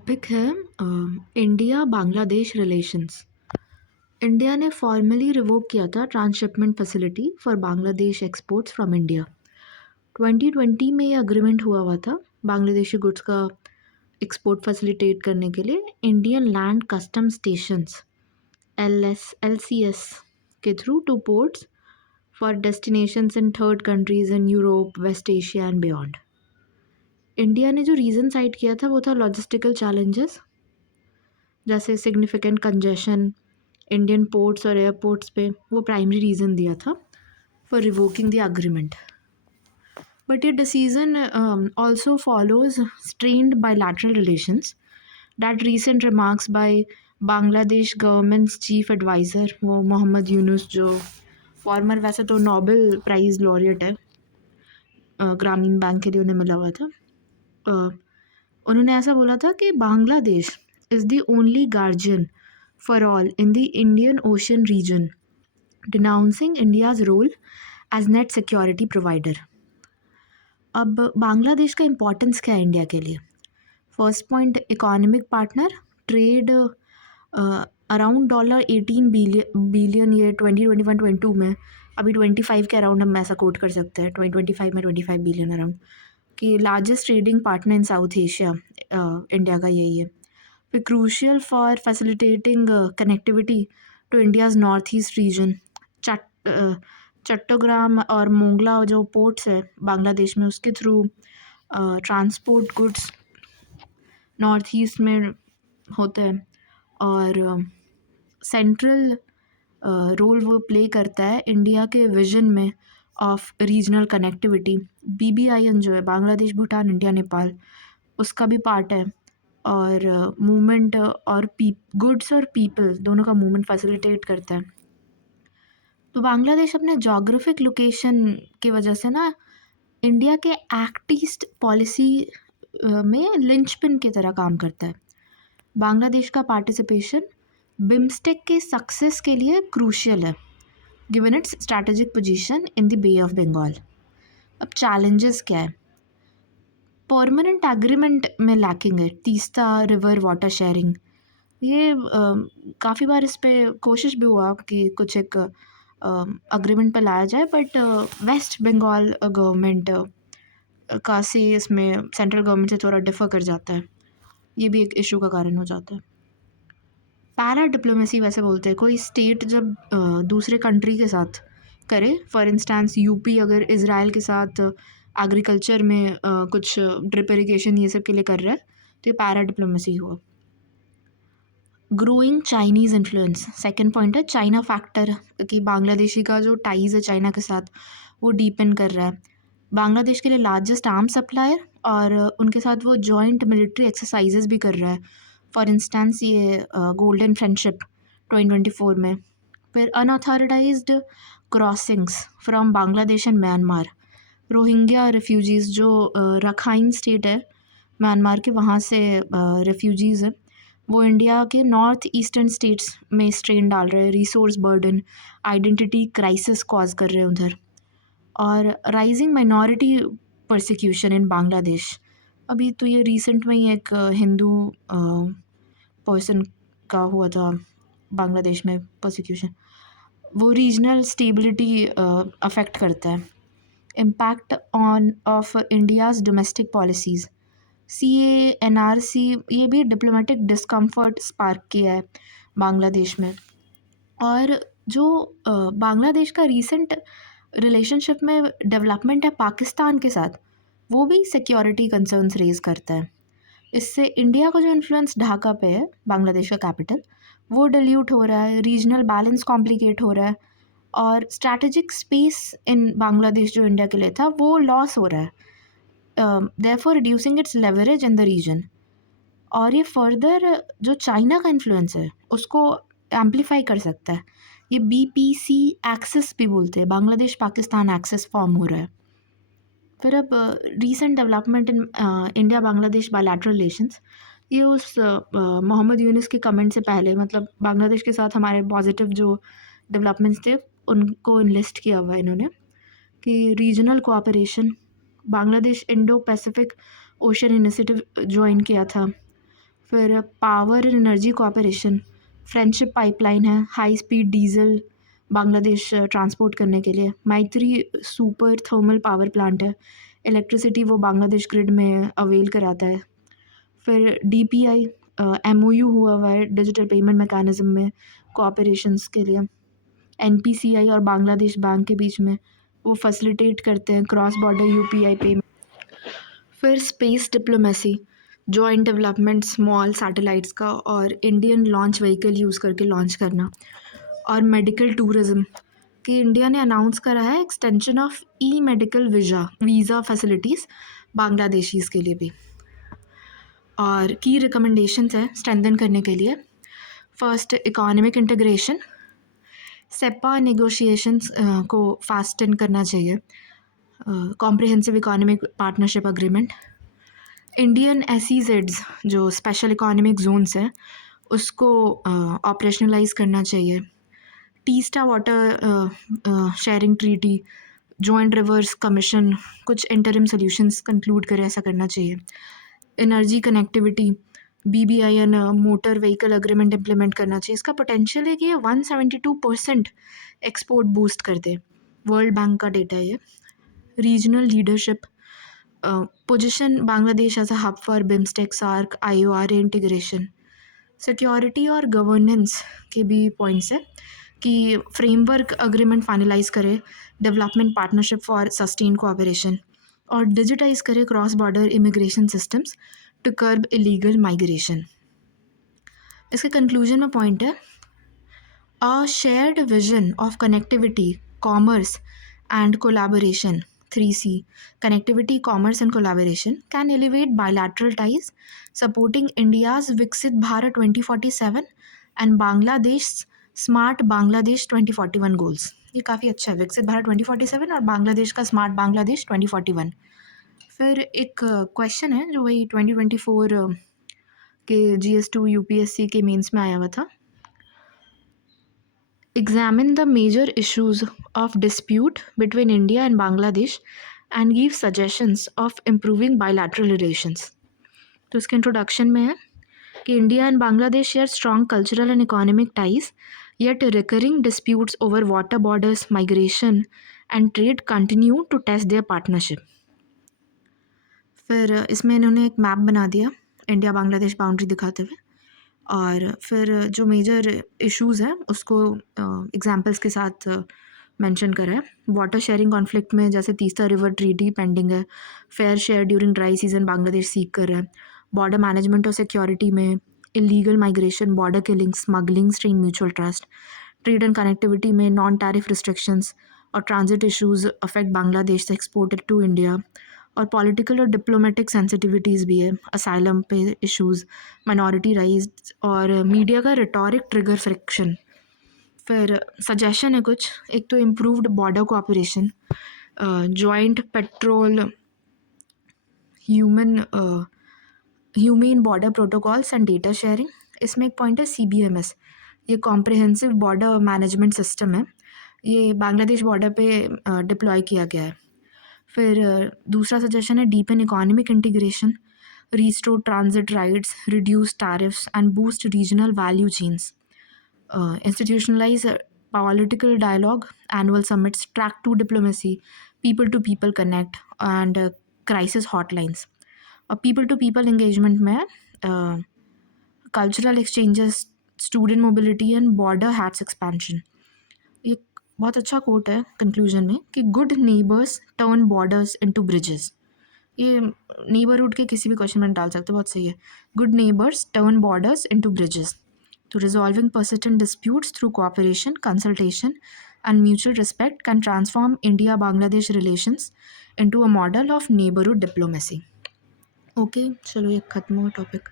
Topic है India Bangladesh relations. India ने formally revoke किया था transshipment facility for Bangladesh exports from India. 2020 में ये अग्रीमेंट हुआ था बांग्लादेशी गुड्स का एक्सपोर्ट फैसिलिटेट करने के लिए Indian land custom stations LCS के through to ports for destinations in third countries in Europe, west Asia and beyond. India ने जो रीज़न साइट किया था वो था लॉजिस्टिकल चैलेंजेस, जैसे सिग्निफिकेंट कंजेशन इंडियन पोर्ट्स और एयरपोर्ट्स पे, वो प्राइमरी रीज़न दिया था for revoking the agreement. But ये decision also follows strained bilateral relations. That recent remarks by Bangladesh government's chief adviser, वो मोहम्मद यूनुस, जो फॉर्मर वैसे तो नोबेल प्राइज़ लॉरिएट है, ग्रामीण बैंक के लिए उन्हें मिला हुआ था। उन्होंने ऐसा बोला था कि Bangladesh is the only guardian for all in the Indian Ocean region, denouncing India's role as net security provider. अब बांग्लादेश का इम्पोर्टेंस क्या है इंडिया के लिए? First point, economic partner, trade around $18 billion ये 2021-22 में, अभी 25 के अराउंड हम ऐसा कोट कर सकते हैं, 2025 में 25 बिलियन अराउंड, कि largest trading partner in South Asia India का यही है। फिर crucial for facilitating connectivity to India's north east region. Chattogram और मोंगला जो पोर्ट्स है बांग्लादेश में, उसके through transport goods north east में होते हैं, और सेंट्रल रोल वो प्ले करता है इंडिया के विजन में ऑफ रीजनल कनेक्टिविटी। BBIN जो है, बांग्लादेश, भूटान, इंडिया, नेपाल, उसका भी पार्ट है, और मूवमेंट और गुड्स और पीपल दोनों का मूवमेंट फैसिलिटेट करता है। तो बांग्लादेश अपने जोग्राफिक लोकेशन की वजह से ना इंडिया के एक्ट ईस्ट पॉलिसी में लिंचपिन की तरह काम करता है। बांग्लादेश का पार्टिसिपेशन बिम्स्टेक के सक्सेस के लिए क्रूशियल है, given its strategic position in the bay of Bengal. अब चैलेंजेस क्या है? परमानेंट एग्रीमेंट में लैकिंग है तीस्ता रिवर वाटर शेयरिंग। ये काफ़ी बार इस पे कोशिश भी हुआ कि कुछ एक अग्रीमेंट पे लाया जाए, बट वेस्ट बंगाल गवर्नमेंट का से इसमें सेंट्रल गवर्नमेंट से थोड़ा डिफ़र कर जाता है, ये भी एक इशू का कारण हो जाता है। पैरा डिप्लोमेसी वैसे बोलते हैं, कोई स्टेट जब दूसरे कंट्री के साथ करे, फॉर इंस्टेंस यूपी अगर इज़राइल के साथ एग्रीकल्चर में कुछ ड्रिप इरिगेशन ये सब के लिए कर रहा है, तो ये पैरा डिप्लोमेसी हुआ। Growing Chinese influence, second point है चाइना फैक्टर, कि बांग्लादेशी का जो टाइज़ है चाइना के साथ वो डीपन कर रहा है। बांग्लादेश के लिए लार्जेस्ट आर्म सप्लायर, और उनके साथ वो जॉइंट मिलिट्री एक्सरसाइजेज भी कर रहा है, फॉर इंस्टेंस ये गोल्डन फ्रेंडशिप 2024 में। फिर unauthorised crossings from Bangladesh and Myanmar, Rohingya refugees जो रखाइन स्टेट है म्यांमार के, वहाँ से रेफ्यूजीज़ है, वो इंडिया के नॉर्थ ईस्टर्न स्टेट्स में स्ट्रेन डाल रहे हैं, resource burden, identity crisis cause कर रहे हैं उधर, और rising minority persecution in Bangladesh. अभी तो ये रिसेंट में ही एक हिंदू पर्सन का हुआ था बांग्लादेश में परसिक्यूशन, वो रीजनल स्टेबिलिटी अफेक्ट करता है। Impact on off India's domestic policies, CA NRC, ये भी डिप्लोमेटिक डिस्कम्फर्ट स्पार्क किया है बांग्लादेश में। और जो बांग्लादेश का रीसेंट रिलेशनशिप में डेवलपमेंट है पाकिस्तान के साथ, वो भी सिक्योरिटी कंसर्न्स रेज करता है। इससे इंडिया का जो इन्फ्लुएंस ढाका पे है, बांग्लादेश का कैपिटल, वो डिल्यूट हो रहा है, रीजनल बैलेंस कॉम्प्लिकेट हो रहा है, और स्ट्रैटेजिक स्पेस इन बांग्लादेश जो इंडिया के लिए था वो लॉस हो रहा है, therefore reducing its leverage in the region। और ये फर्दर जो चाइना का इन्फ्लुएंस है उसको एम्पलीफाई कर सकता है। ये BPC एक्सेस भी बोलते हैं, बांग्लादेश पाकिस्तान एक्सेस फॉर्म हो रहा है। फिर अब recent development in India Bangladesh bilateral relations, ये उस मोहम्मद यूनुस के कमेंट से पहले, मतलब बांग्लादेश के साथ हमारे पॉजिटिव जो डेवलपमेंट्स थे उनको इनलिस्ट किया हुआ है इन्होंने, कि regional cooperation, Bangladesh Indo Pacific Ocean initiative join किया था। फिर power and energy cooperation, friendship pipeline है, high speed diesel Bangladesh transport करने के लिए। Maitri super thermal power plant है, इलेक्ट्रिसिटी वो बांग्लादेश ग्रिड में अवेल कराता है। फिर डीपीआई एमओयू हुआ है डिजिटल पेमेंट मैकेनिज्म में कोऑपरेशंस के लिए। एनपीसीआई और बांग्लादेश बैंक के बीच में वो फैसिलिटेट करते हैं क्रॉस बॉर्डर यूपीआई पेमेंट। फिर space diplomacy, joint development small satellites का और इंडियन लॉन्च व्हीकल यूज़ करके लॉन्च करना। और मेडिकल टूरिज्म कि इंडिया ने अनाउंस करा है extension of e medical visa facilities Bangladeshis के लिए भी। और की रिकमेंडेशंस है स्ट्रेंथन करने के लिए। First, economic integration, CEPA negotiations को फास्टन करना चाहिए। Comprehensive economic partnership agreement, Indian एसईजेड्स जो स्पेशल इकोनॉमिक जोन्स हैं उसको ऑपरेशनलाइज करना चाहिए। Teesta water sharing treaty, joint rivers commission कुछ इंटरिम सॉल्यूशंस कंक्लूड करे, ऐसा करना चाहिए। Energy connectivity, BBIN motor vehicle agreement implement करना चाहिए। इसका पोटेंशियल है कि ये 172% एक्सपोर्ट बूस्ट कर दे, वर्ल्ड बैंक का डेटा है ये। Regional leadership, position Bangladesh as a hub for BIMSTEC, SAARC, IOR integration. Security और गवर्नेंस के भी पॉइंट्स है कि फ्रेमवर्क अग्रीमेंट फाइनलाइज करे, development partnership for sustain cooperation और डिजिटाइज करे cross border immigration systems to curb illegal migration. इसके conclusion में पॉइंट है a shared vision of connectivity, commerce and collaboration 3C, connectivity, commerce and collaboration can elevate bilateral ties, supporting India's Viksit Bharat 2047 and Bangladesh's smart Bangladesh 2041 goals. ये काफ़ी अच्छा है, विकसित भारत 2047 और बांग्लादेश का स्मार्ट बांग्लादेश 2041। फिर एक क्वेश्चन है जो वही 2024 के GS2 UPSC के मेंस में आया हुआ था। Examine the major issues of dispute between India and Bangladesh and give suggestions of improving bilateral relations. तो इसके इंट्रोडक्शन में है कि India and Bangladesh share strong cultural and economic ties, yet recurring disputes over water borders, migration and trade continue to test their partnership. फिर इसमें इन्होंने एक map बना दिया इंडिया बांग्लादेश बाउंड्री दिखाते हुए, और फिर जो मेजर इश्यूज़ हैं उसको एग्जांपल्स के साथ मेंशन करा है। वाटर शेयरिंग कॉन्फ्लिक्ट में जैसे तीस्ता रिवर ट्रीटी पेंडिंग है, fair share during dry season Bangladesh सीख कर रहा है। बॉर्डर मैनेजमेंट और सिक्योरिटी में illegal migration, border killing, smuggling, strain mutual trust. Trade and connectivity में नॉन टैरिफ रिस्ट्रिक्शंस और ट्रांजिट इश्यूज अफेक्ट बांग्लादेश से एक्सपोर्टेड टू इंडिया। और पॉलिटिकल और डिप्लोमेटिक सेंसिटिविटीज़ भी है, असाइलम पे इश्यूज, माइनॉरिटी राइट्स और मीडिया का रिटोरिक ट्रिगर फ्रिक्शन। फिर सजेशन है कुछ, एक तो improved border cooperation, joint petrol, humane border protocols and data sharing. इसमें एक पॉइंट है CBMS, ये कॉम्प्रिहेंसिव बॉर्डर मैनेजमेंट सिस्टम है, ये बांग्लादेश बॉर्डर पे डिप्लॉय किया गया है। फिर दूसरा सजेशन है deepen economic integration, restore transit rights, reduce tariffs and boost regional value chains, institutionalise political dialogue, annual summits, track two diplomacy, people to people connect and crisis hotlines. और people to people engagement में cultural exchanges, student mobility and border haats expansion. ये बहुत अच्छा quote है conclusion में कि good neighbours turn borders into bridges. ये neighbourhood के किसी भी क्वेश्चन में डाल सकते हो, बहुत सही है। Good neighbours turn borders into bridges to resolving persistent disputes through cooperation, consultation and mutual respect can transform India-Bangladesh relations into a model of neighborhood diplomacy. Okay, चलो ये खत्म हुआ टॉपिक।